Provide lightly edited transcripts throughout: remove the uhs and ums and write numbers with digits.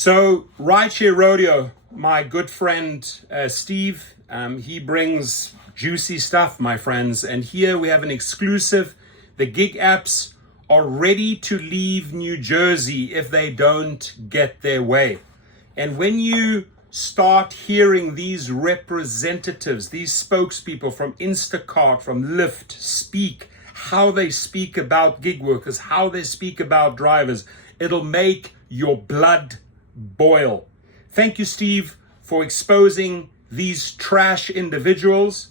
So Rideshare Rodeo, my good friend Steve, he brings juicy stuff, my friends. And here we have an exclusive. The gig apps are ready to leave New Jersey if they don't get their way. And when you start hearing these representatives, these spokespeople from Instacart, from LYFT speak, how they speak about gig workers, how they speak about drivers, it'll make your blood boil. Thank you, Steve, for exposing these trash individuals,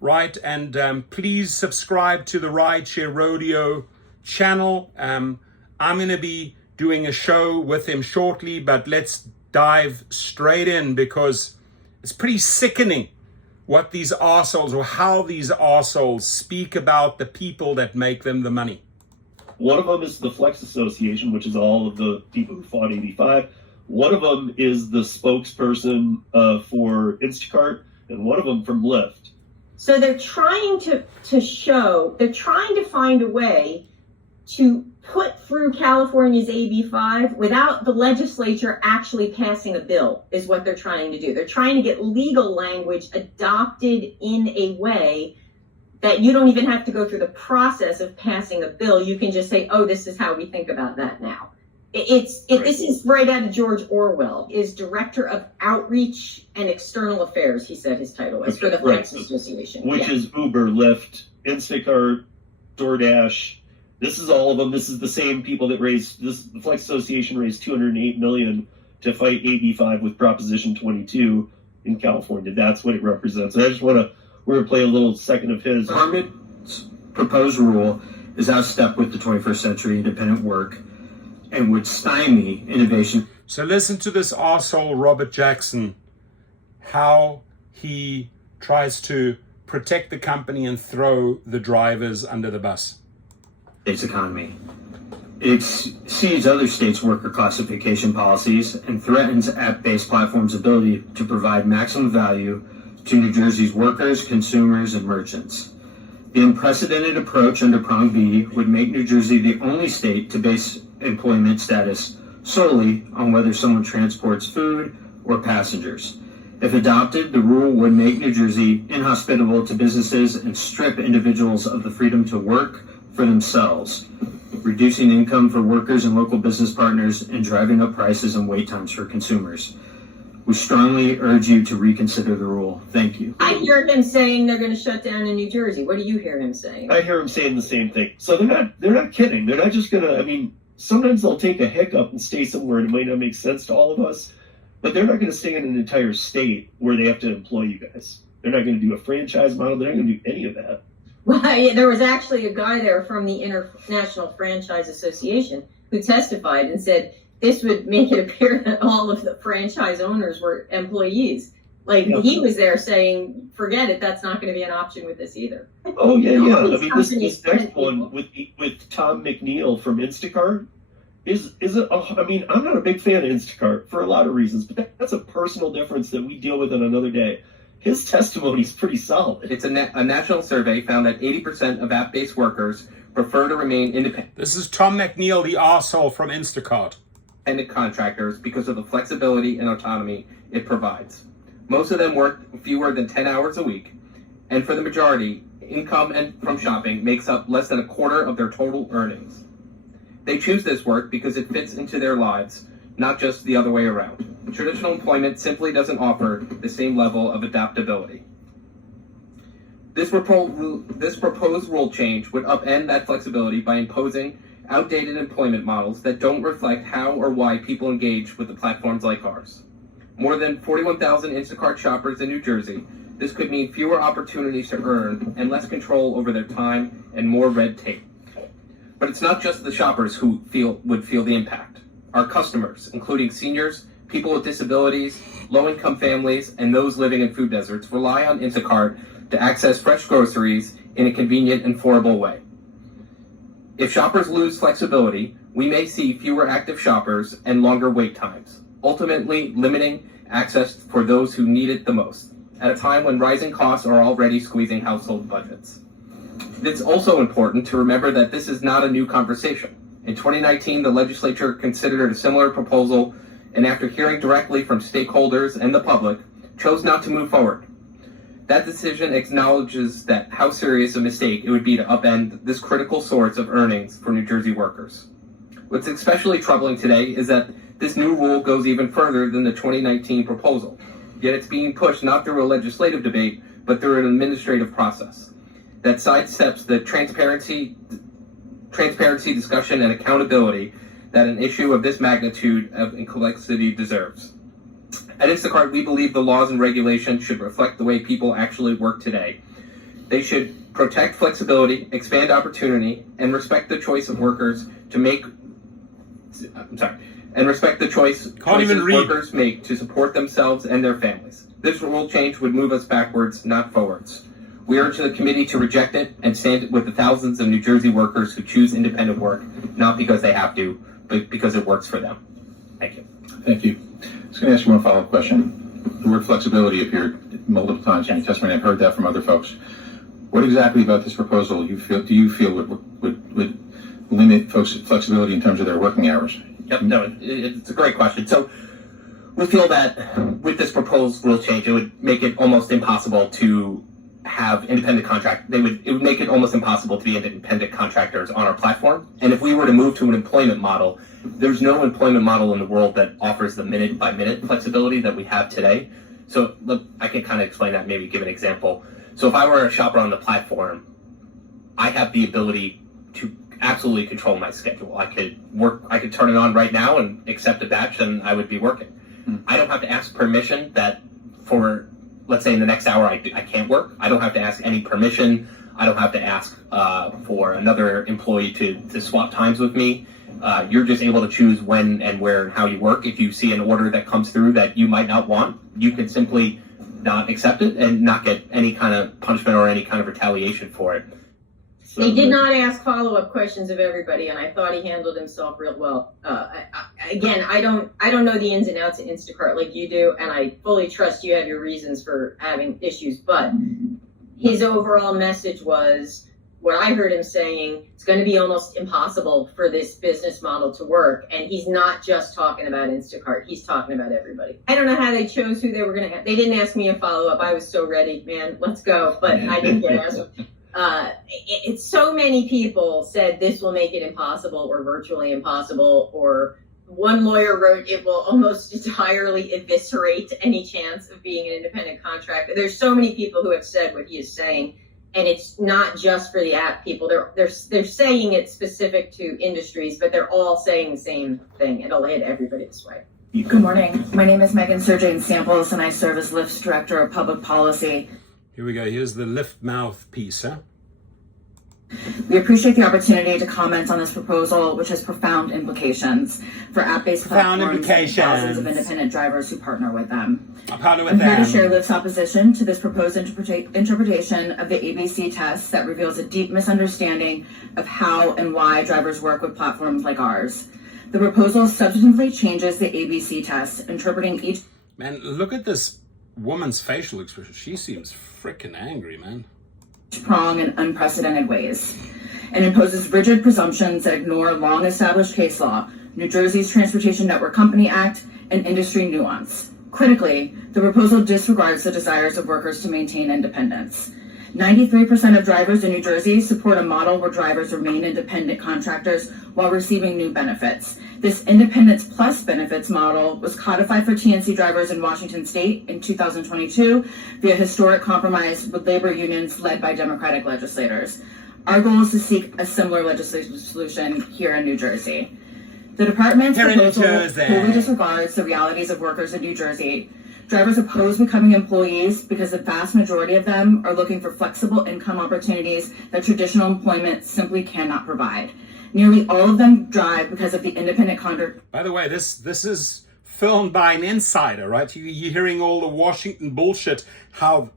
right? And please subscribe to the Rideshare Rodeo channel. I'm going to be doing a show with him shortly, but let's dive straight in because it's pretty sickening what these arseholes or how these arseholes speak about the people that make them the money. One of them is the Flex Association, which is all of the people who fought 85. One of them is the spokesperson for Instacart, and one of them from LYFT. So they're trying to find a way to put through California's AB5 without the legislature actually passing a bill, is what they're trying to do. They're trying to get legal language adopted in a way that you don't even have to go through the process of passing a bill. You can just say, oh, this is how we think about that now. This is right out of George Orwell. Is Director of Outreach and External Affairs, he said his title was, for the Flex Association. Which is Uber, Lyft, Instacart, DoorDash. This is all of them. This is the same people that raised this. The Flex Association raised $208 million to fight AB5 with Proposition 22 in California. That's what it represents. And I just we're going to play a little second of his. Harm's proposed rule is out of step with the 21st century independent work and would stymie innovation. So listen to this arsehole, Robert Jackson, how he tries to protect the company and throw the drivers under the bus. States economy. It exceeds other states' worker classification policies and threatens app-based platforms' ability to provide maximum value to New Jersey's workers, consumers, and merchants. The unprecedented approach under Prong B would make New Jersey the only state to base employment status solely on whether someone transports food or passengers. If adopted, the rule would make New Jersey inhospitable to businesses and strip individuals of the freedom to work for themselves, reducing income for workers and local business partners and driving up prices and wait times for consumers. We strongly urge you to reconsider the rule. Thank you. I hear him saying they're going to shut down in New Jersey. What do you hear him saying? I hear him saying the same thing. So they're not kidding. They're not just going to, sometimes they'll take a hiccup and stay somewhere and it might not make sense to all of us, but they're not going to stay in an entire state where they have to employ you guys. They're not going to do a franchise model. They're not going to do any of that. Well, there was actually a guy there from the International Franchise Association who testified and said this would make it appear that all of the franchise owners were employees. He was there saying, forget it, that's not going to be an option with this either. Oh, yeah. This next one with Tom McNeil from Instacart I'm not a big fan of Instacart for a lot of reasons, but that's a personal difference that we deal with on another day. His testimony is pretty solid. It's a national survey found that 80% of app-based workers prefer to remain independent. This is Tom McNeil, the arsehole from Instacart. Independent contractors because of the flexibility and autonomy it provides. Most of them work fewer than 10 hours a week, and for the majority, income from shopping makes up less than a quarter of their total earnings. They choose this work because it fits into their lives, not just the other way around. Traditional employment simply doesn't offer the same level of adaptability. This proposed rule change would upend that flexibility by imposing outdated employment models that don't reflect how or why people engage with the platforms like ours. More than 41,000 Instacart shoppers in New Jersey, this could mean fewer opportunities to earn and less control over their time and more red tape. But it's not just the shoppers who would feel the impact. Our customers, including seniors, people with disabilities, low-income families, and those living in food deserts, rely on Instacart to access fresh groceries in a convenient and affordable way. If shoppers lose flexibility, we may see fewer active shoppers and longer wait times, ultimately limiting access for those who need it the most, at a time when rising costs are already squeezing household budgets. It's also important to remember that this is not a new conversation. In 2019, the legislature considered a similar proposal and after hearing directly from stakeholders and the public, chose not to move forward. That decision acknowledges that how serious a mistake it would be to upend this critical source of earnings for New Jersey workers. What's especially troubling today is that this new rule goes even further than the 2019 proposal, yet it's being pushed not through a legislative debate, but through an administrative process that sidesteps the transparency, discussion, and accountability that an issue of this magnitude and complexity deserves. At Instacart, we believe the laws and regulations should reflect the way people actually work today. They should protect flexibility, expand opportunity, and respect the choice of workers to make. Respect the choices workers make to support themselves and their families. This rule change would move us backwards, not forwards. We urge the committee to reject it and stand with the thousands of New Jersey workers who choose independent work, not because they have to, but because it works for them. Thank you. Thank you. I was going to ask you one follow-up question. The word flexibility appeared multiple times in your testimony. I've heard that from other folks. What exactly about this proposal do you feel would limit folks' flexibility in terms of their working hours? Yep, no, it's a great question. So we feel that with this proposed rule change, it would make it almost impossible to have independent contract. It would make it almost impossible to be independent contractors on our platform. And if we were to move to an employment model, there's no employment model in the world that offers the minute-by-minute flexibility that we have today. So look, I can kind of explain that, maybe give an example. So if I were a shopper on the platform, I have the ability to absolutely control my schedule. I could turn it on right now and accept a batch and I would be working. I don't have to ask permission that for, let's say in the next hour I can't work. I don't have to ask any permission. I don't have to ask for another employee to swap times with me. You're just able to choose when and where and how you work. If you see an order that comes through that you might not want, you can simply not accept it and not get any kind of punishment or any kind of retaliation for it. They did not ask follow-up questions of everybody, and I thought he handled himself real well. Again, I don't know the ins and outs of Instacart like you do, and I fully trust you have your reasons for having issues, but his overall message was, what I heard him saying, it's going to be almost impossible for this business model to work, and he's not just talking about Instacart, he's talking about everybody. I don't know how they chose who they were going to, they didn't ask me a follow-up, I was so ready, man, let's go, but I didn't get asked. It's so many people said this will make it impossible or virtually impossible, or one lawyer wrote it will almost entirely eviscerate any chance of being an independent contractor. There's so many people who have said what he is saying, and it's not just for the app people. They're saying it's specific to industries, but they're all saying the same thing. It'll hit everybody this way. Good morning. My name is Megan Serjane Samples, and I serve as LYFT's Director of Public Policy. Here we go. Here's the LYFT mouthpiece, huh? We appreciate the opportunity to comment on this proposal, which has profound implications for app-based platforms and thousands of independent drivers who partner with them. I'm here to share LYFT's opposition to this proposed interpretation of the ABC test that reveals a deep misunderstanding of how and why drivers work with platforms like ours. The proposal substantively changes the ABC test, interpreting each... Man, look at this woman's facial expression. She seems freaking angry, man. ...prong in unprecedented ways, and imposes rigid presumptions that ignore long-established case law, New Jersey's Transportation Network Company Act, and industry nuance. Critically, the proposal disregards the desires of workers to maintain independence. 93% of drivers in New Jersey support a model where drivers remain independent contractors while receiving new benefits. This Independence Plus benefits model was codified for TNC drivers in Washington State in 2022 via historic compromise with labor unions led by Democratic legislators. Our goal is to seek a similar legislative solution here in New Jersey. The department's proposal wholly disregards the realities of workers in New Jersey. Drivers oppose becoming employees because the vast majority of them are looking for flexible income opportunities that traditional employment simply cannot provide. Nearly all of them drive because of the independent contract. By the way, this is filmed by an insider, right? You're hearing all the Washington bullshit, how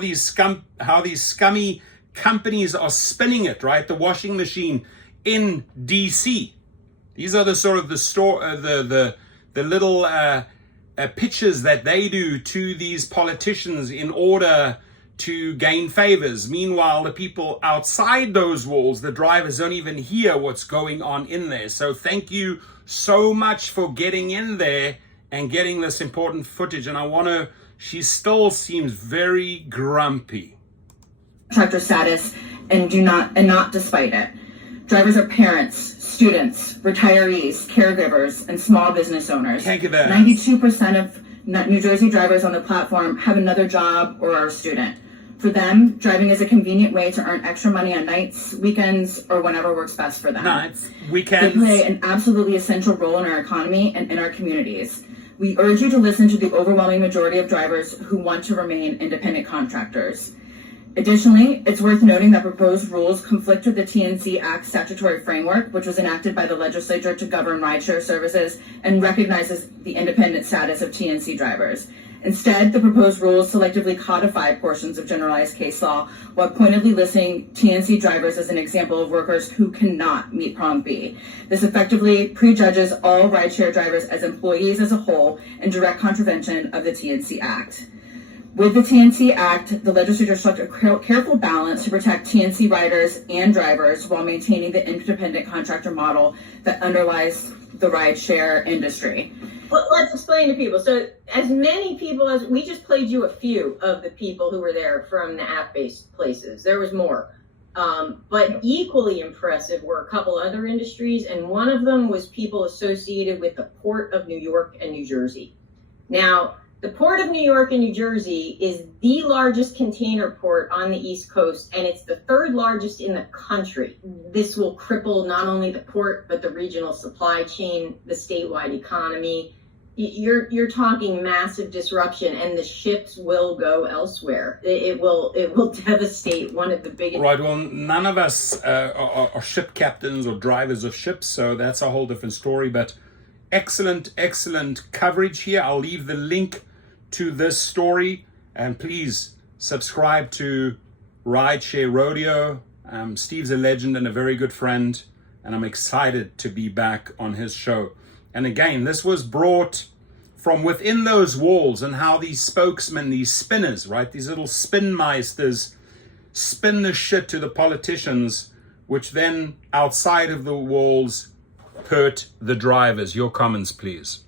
these scummy companies are spinning it, right? The washing machine in DC. These are the sort of the little pitches that they do to these politicians in order to gain favors. Meanwhile, the people outside those walls, the drivers, don't even hear what's going on in there. So thank you so much for getting in there and getting this important footage. And she still seems very grumpy. Contractor status and not despite it. Drivers are parents, students, retirees, caregivers, and small business owners. Can't get that. 92% of New Jersey drivers on the platform have another job or are a student. For them, driving is a convenient way to earn extra money on nights, weekends, or whenever works best for them. Nights, weekends. They play an absolutely essential role in our economy and in our communities. We urge you to listen to the overwhelming majority of drivers who want to remain independent contractors. Additionally, it's worth noting that proposed rules conflict with the TNC Act statutory framework, which was enacted by the legislature to govern rideshare services and recognizes the independent status of TNC drivers. Instead, the proposed rules selectively codify portions of generalized case law while pointedly listing TNC drivers as an example of workers who cannot meet prong B. This effectively prejudges all rideshare drivers as employees as a whole in direct contravention of the TNC Act. With the TNC Act, the legislature struck a careful balance to protect TNC riders and drivers while maintaining the independent contractor model that underlies the rideshare industry. Well, let's explain to people. So as many people as we just played you a few of the people who were there from the app-based places. There was more. But equally impressive were a couple other industries, and one of them was people associated with the Port of New York and New Jersey. Now, the Port of New York and New Jersey is the largest container port on the East Coast, and it's the third largest in the country. This will cripple not only the port, but the regional supply chain, the statewide economy. You're talking massive disruption, and the ships will go elsewhere. It will devastate one of the biggest. Right. Well, none of us are ship captains or drivers of ships, so that's a whole different story. But excellent coverage here. I'll leave the link to this story, and please subscribe to Rideshare Rodeo. Steve's a legend and a very good friend, and I'm excited to be back on his show. And again, this was brought from within those walls, and how these spokesmen, these spinners, right, these little spin meisters spin the shit to the politicians, which then outside of the walls hurt the drivers. Your comments, please.